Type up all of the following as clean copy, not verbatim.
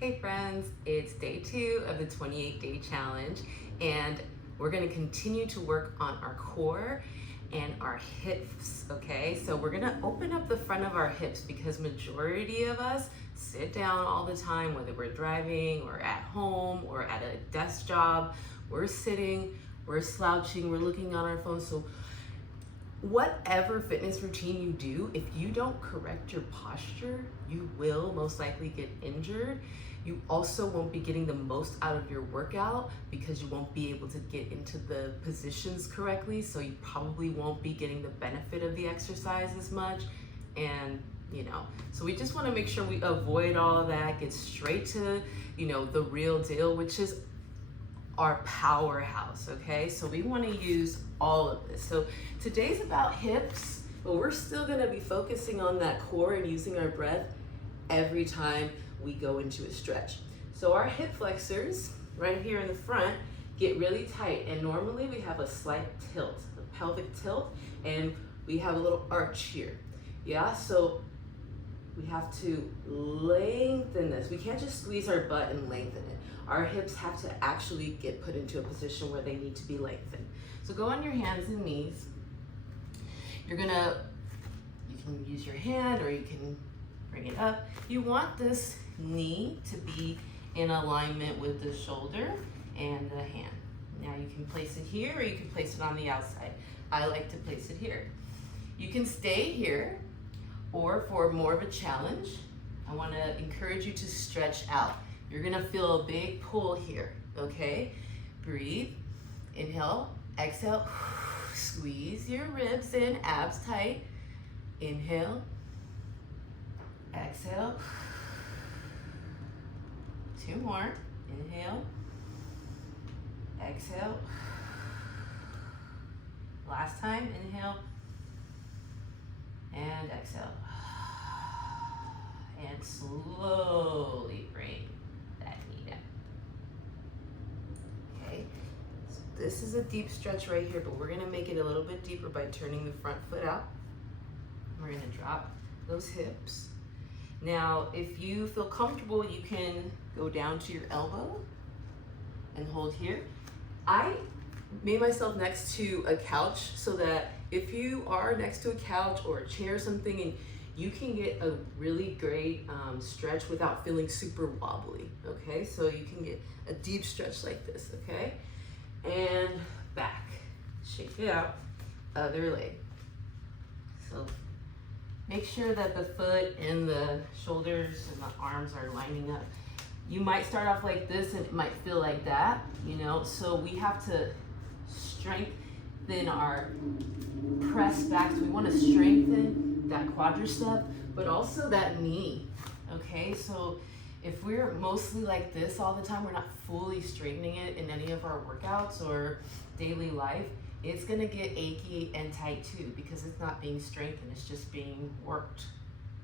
Hey friends, it's day 2 of the 28-day challenge, and we're going to continue to work on our core and our hips, okay? So we're going to open up the front of our hips because majority of us sit down all the time, whether we're driving or at home or at a desk job. We're sitting, we're slouching, we're looking on our phones. So whatever fitness routine you do, if you don't correct your posture, you will most likely get injured. You also won't be getting the most out of your workout because you won't be able to get into the positions correctly. So you probably won't be getting the benefit of the exercise as much. And so we just want to make sure we avoid all of that, get straight to, the real deal, which is our powerhouse, okay? So we want to use all of this. So today's about hips, but we're still going to be focusing on that core and using our breath every time we go into a stretch. So our hip flexors right here in the front get really tight, and normally we have a slight tilt, a pelvic tilt, and we have a little arch here. Yeah, so we have to lengthen this. We can't just squeeze our butt and lengthen it. Our hips have to actually get put into a position where they need to be lengthened. So go on your hands and knees. You can use your hand or you can bring it up. You want this knee to be in alignment with the shoulder and the hand. Now you can place it here or you can place it on the outside. I like to place it here. You can stay here, or for more of a challenge, I want to encourage you to stretch out. You're gonna feel a big pull here, okay? Breathe, inhale, exhale, squeeze your ribs in, abs tight. Inhale, exhale. 2 more, inhale, exhale. Last time, inhale, and exhale. And slowly bring that knee down. Okay, so this is a deep stretch right here, but we're gonna make it a little bit deeper by turning the front foot out. We're gonna drop those hips. Now, if you feel comfortable, you can go down to your elbow and hold here. I made myself next to a couch so that if you are next to a couch or a chair or something, and you can get a really great stretch without feeling super wobbly, okay? So you can get a deep stretch like this, okay? And back, shake it out, other leg. So make sure that the foot and the shoulders and the arms are lining up. You might start off like this and it might feel like that, so we have to strengthen our press back. So we want to strengthen that quadricep, but also that knee, okay? So if we're mostly like this all the time, we're not fully straightening it in any of our workouts or daily life, it's gonna get achy and tight too because it's not being strengthened, it's just being worked,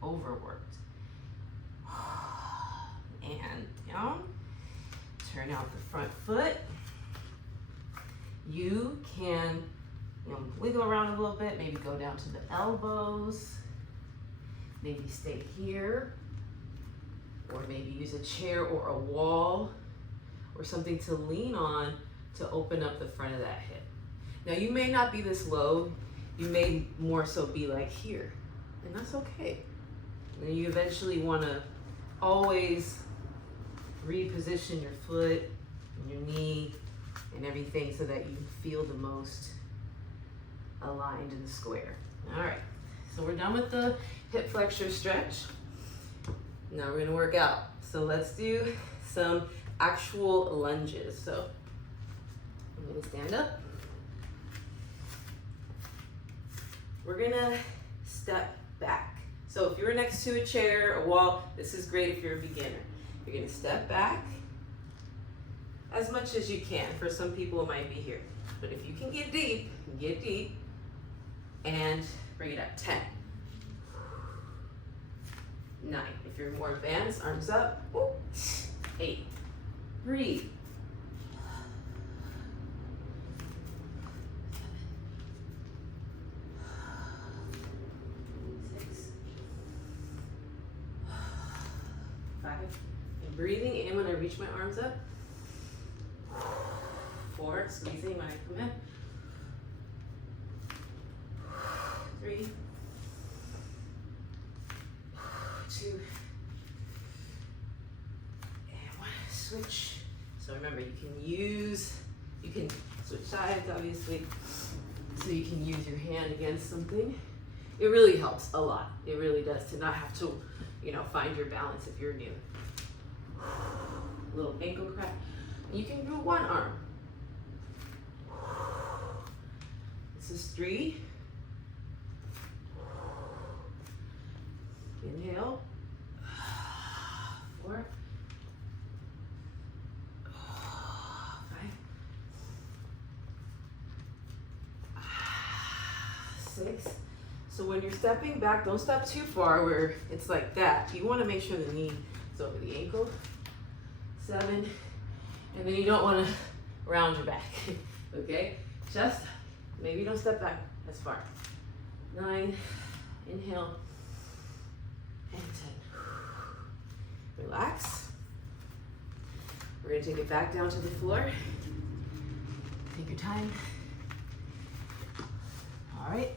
overworked. And down, turn out the front foot. You can wiggle around a little bit, maybe go down to the elbows, maybe stay here, or maybe use a chair or a wall or something to lean on to open up the front of that hip. Now you may not be this low, you may more so be like here, and that's okay. And you eventually want to always reposition your foot and your knee and everything so that you feel the most aligned and square. All right, so we're done with the hip flexor stretch. Now we're gonna work out. So let's do some actual lunges. So I'm gonna stand up. We're gonna step back. So if you're next to a chair, a wall, this is great if you're a beginner. You're gonna step back as much as you can. For some people it might be here, but if you can get deep, and bring it up. 10, 9. If you're more advanced, arms up. 8. Breathe. 6, 5, Breathing in when I reach my arms up. 4, squeezing when I come in. 3, 2, and 1. Switch. So remember, you can switch sides, obviously. So you can use your hand against something. It really helps a lot. It really does, to not have to, find your balance if you're new. Little ankle crack. You can do one arm. This is 3. Inhale. 4. 5. 6. So when you're stepping back, don't step too far where it's like that. You want to make sure the knee is over the ankle. 7. And then you don't want to round your back. Okay? Just maybe don't step back as far. 9. Inhale. And 10. Relax. We're going to take it back down to the floor. Take your time. All right.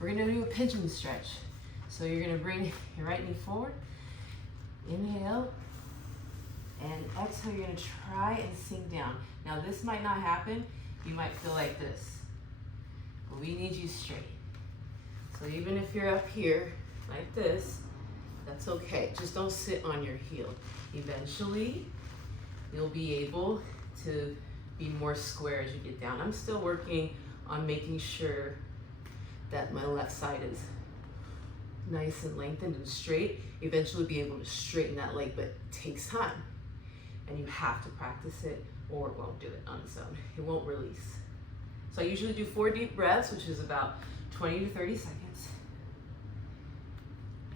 We're going to do a pigeon stretch. So you're going to bring your right knee forward. Inhale. And exhale, you're going to try and sink down. Now this might not happen. You might feel like this. But we need you straight. So even if you're up here like this, that's okay. Just don't sit on your heel. Eventually, you'll be able to be more square as you get down. I'm still working on making sure that my left side is nice and lengthened and straight. Eventually be able to straighten that leg, but it takes time. And you have to practice it or it won't do it on its own. It won't release. So I usually do 4 deep breaths, which is about 20 to 30 seconds.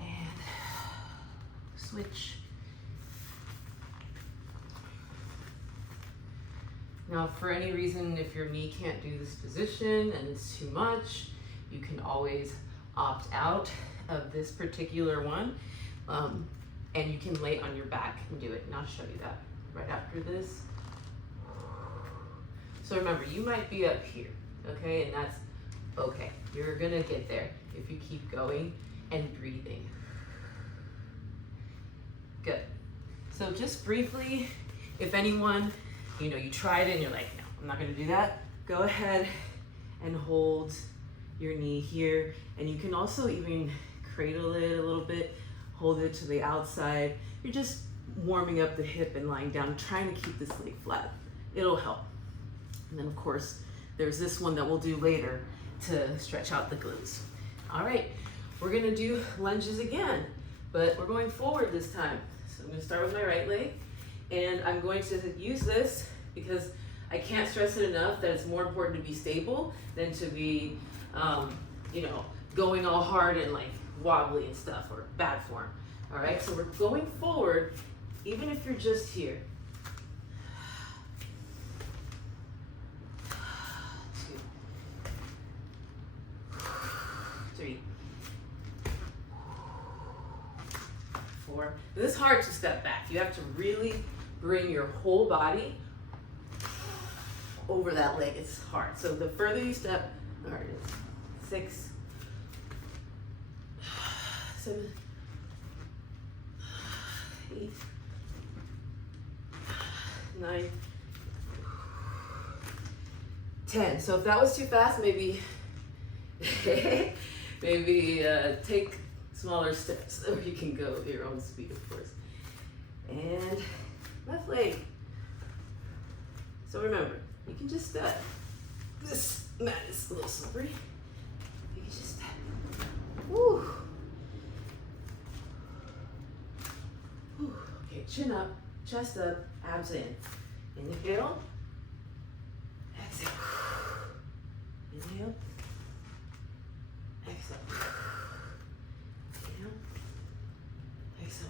And switch. Now, for any reason, if your knee can't do this position and it's too much, you can always opt out of this particular one. And you can lay on your back and do it. And I'll show you that right after this. So remember, you might be up here, okay? And that's okay. You're gonna get there if you keep going and breathing. Good. So just briefly, if anyone, you tried it and you're like, no, I'm not gonna do that, go ahead and hold your knee here. And you can also even cradle it a little bit, hold it to the outside. You're just warming up the hip and lying down, trying to keep this leg flat. It'll help. And then of course, there's this one that we'll do later to stretch out the glutes. All right, we're gonna do lunges again, but we're going forward this time. So I'm gonna start with my right leg, and I'm going to use this because I can't stress it enough that it's more important to be stable than to be, going all hard and like wobbly and stuff or bad form. All right, so we're going forward, even if you're just here. 2, 3, 4. This is hard to step back. You have to really bring your whole body over that leg. It's hard. So the further you step, the harder it is. 6, 7, 8, 9, 10. So if that was too fast, maybe take smaller steps, or you can go at your own speed, of course. And left leg. So remember, you can just step. This mat is a little slippery. You can just step. Woo. Whew. Okay, chin up, chest up, abs in. Inhale. Exhale. Inhale. Exhale. Inhale. Exhale.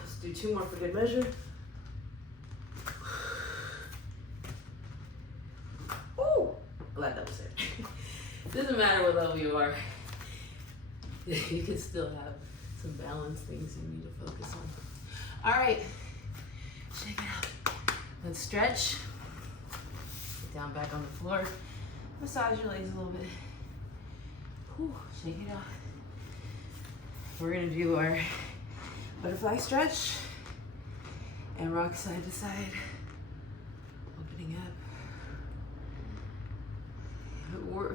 Let's do 2 more for good measure. glad that was there. Doesn't matter what level you are. You can still have some balance things you need to focus on. All right, shake it out. Let's stretch. Get down back on the floor. Massage your legs a little bit. Whew, shake it out. We're gonna do our butterfly stretch and rock side to side. Opening up.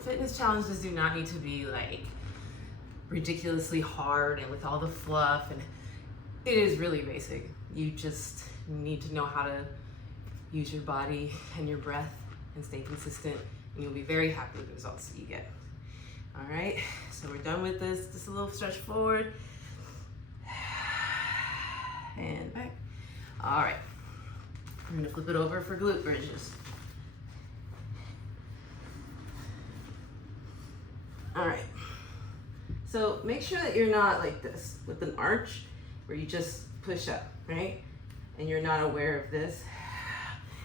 Fitness challenges do not need to be like ridiculously hard and with all the fluff, and it is really basic. You just need to know how to use your body and your breath and stay consistent, and you'll be very happy with the results that you get. All right, so we're done with this. Just a little stretch forward and back. All right, we're gonna flip it over for glute bridges. All right, so make sure that you're not like this with an arch where you just push up, right? And you're not aware of this.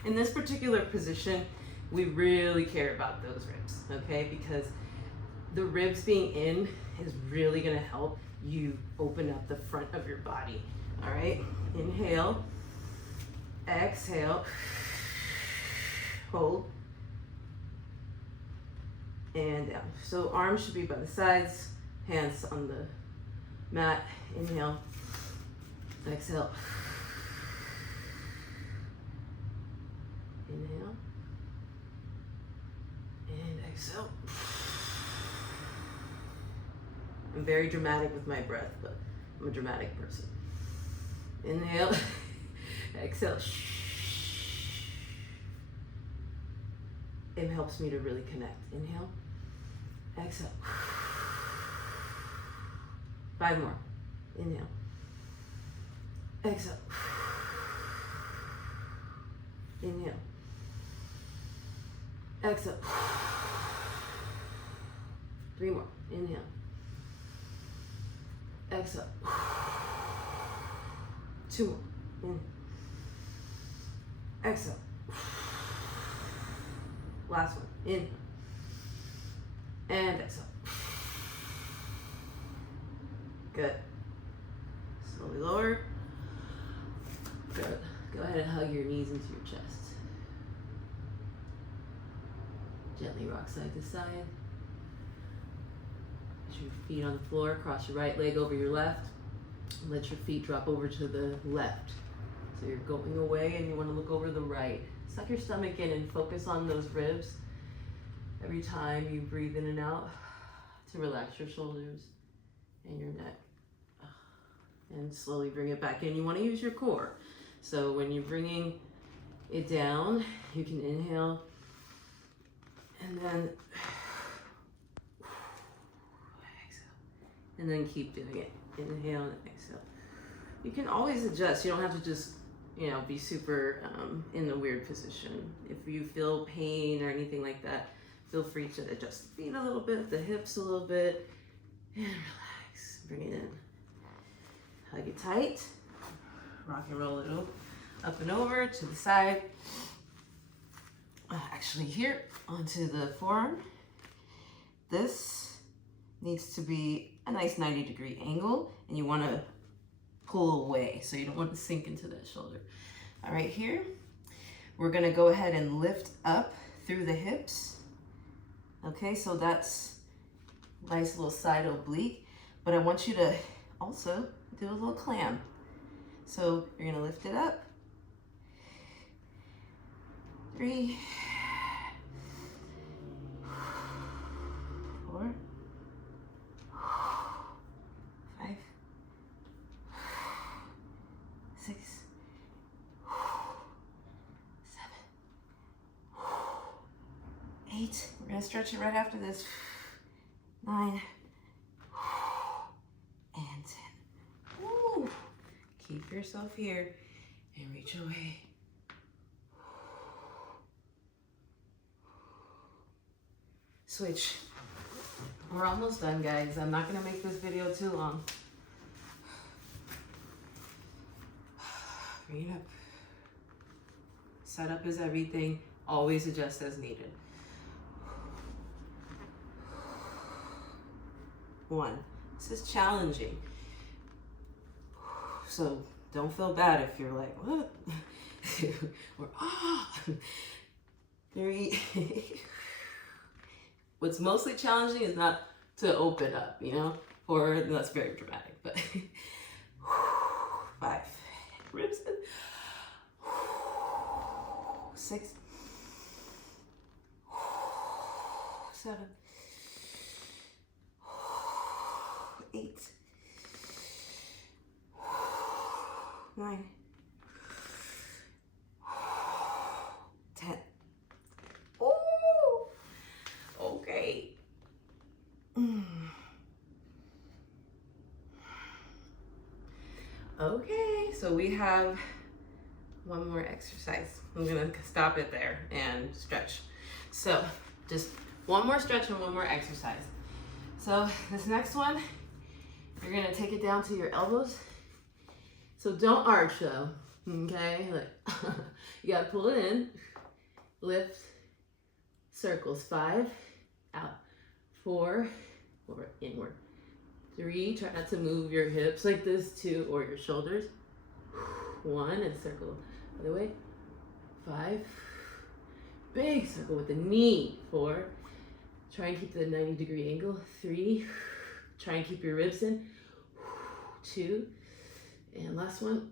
In this particular position, we really care about those ribs, okay? Because the ribs being in is really gonna help you open up the front of your body, all right? Inhale, exhale, hold, and down. So arms should be by the sides, hands on the mat. Inhale, exhale. Inhale, and exhale. I'm very dramatic with my breath, but I'm a dramatic person. Inhale, exhale. It helps me to really connect. Inhale, exhale. 5 more. Inhale, exhale. Inhale, exhale. 3 more. Inhale, exhale. 2 more. Inhale, exhale. Last one. Inhale and exhale. Good. Slowly lower. Good. Go ahead and hug your knees into your chest. Gently rock side to side. Put your feet on the floor. Cross your right leg over your left. Let your feet drop over to the left. So you're going away and you want to look over the right. Suck your stomach in and focus on those ribs every time you breathe in and out to relax your shoulders and your neck. And slowly bring it back in. You want to use your core. So when you're bringing it down, you can inhale and then exhale. And then keep doing it. Inhale and exhale. You can always adjust. You don't have to just, be super in a weird position. If you feel pain or anything like that, feel free to adjust the feet a little bit, the hips a little bit, and relax. Bring it in. Hug it tight. Rock and roll it up and over to the side. Actually here, onto the forearm. This needs to be a nice 90-degree angle, and you want to pull away, so you don't want to sink into that shoulder. All right, here, we're going to go ahead and lift up through the hips. Okay, so that's nice little side oblique, but I want you to also do a little clam. So you're going to lift it up. 3, 4, 5, 6, 7, 8. We're going to stretch it right after this. 9 and 10. Woo. Keep yourself here and reach away. Switch. We're almost done, guys. I'm not gonna make this video too long. Bring it up. Setup is everything. Always adjust as needed. 1. This is challenging. So don't feel bad if you're like, what? Or, ah. 3. What's mostly challenging is not to open up, you know? Or that's very dramatic, but 5. Ribs in. 6. 7. 8. 9. 10. Oh, okay. Okay, so we have one more exercise. I'm gonna stop it there and stretch. So just one more stretch and one more exercise. So this next one, you're gonna take it down to your elbows. So don't arch though, okay? Like you gotta pull it in, lift, circles. 5, out. 4, forward, inward. 3, try not to move your hips like this. 2, or your shoulders. 1, and circle the other way. 5, big circle with the knee. 4, try and keep the 90-degree angle. 3, try and keep your ribs in. 2, and last one.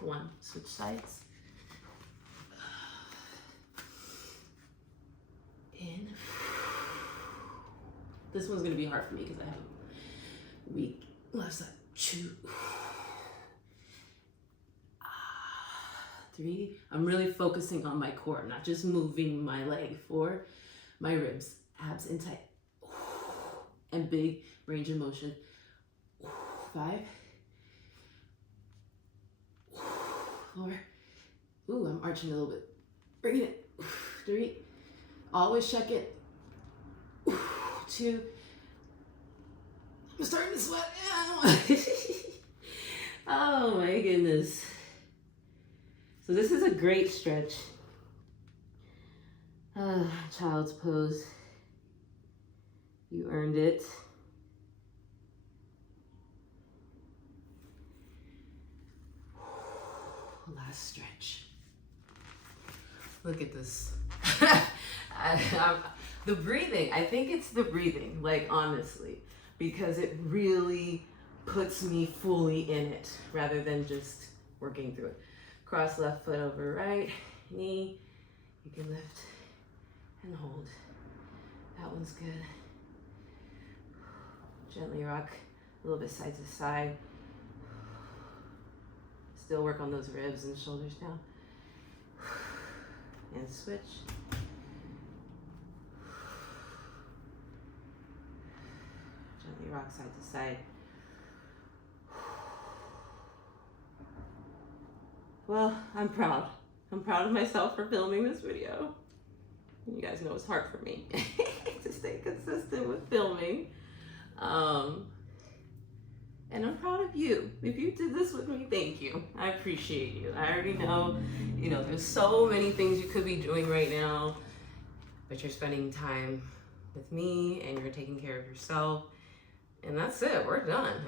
1, switch sides. In. This one's gonna be hard for me because I have a weak left side. 2. 3. I'm really focusing on my core, not just moving my leg. 4, my ribs, abs in tight, and big range of motion. 5. 4. Ooh, I'm arching a little bit. Bringing it. 3. Always check it. 2. I'm starting to sweat. Oh my goodness. So this is a great stretch. Child's pose. You earned it. Last stretch. Look at this. The breathing, I think it's the breathing, like honestly, because it really puts me fully in it rather than just working through it. Cross left foot over right, knee, you can lift and hold. That one's good. Gently rock a little bit side to side. Still work on those ribs and shoulders down. And switch. Gently rock side to side. Well, I'm proud. I'm proud of myself for filming this video. You guys know it's hard for me to stay consistent with filming. And I'm proud of you. If you did this with me, thank you. I appreciate you. I already know, there's so many things you could be doing right now, but you're spending time with me and you're taking care of yourself. And that's it, we're done.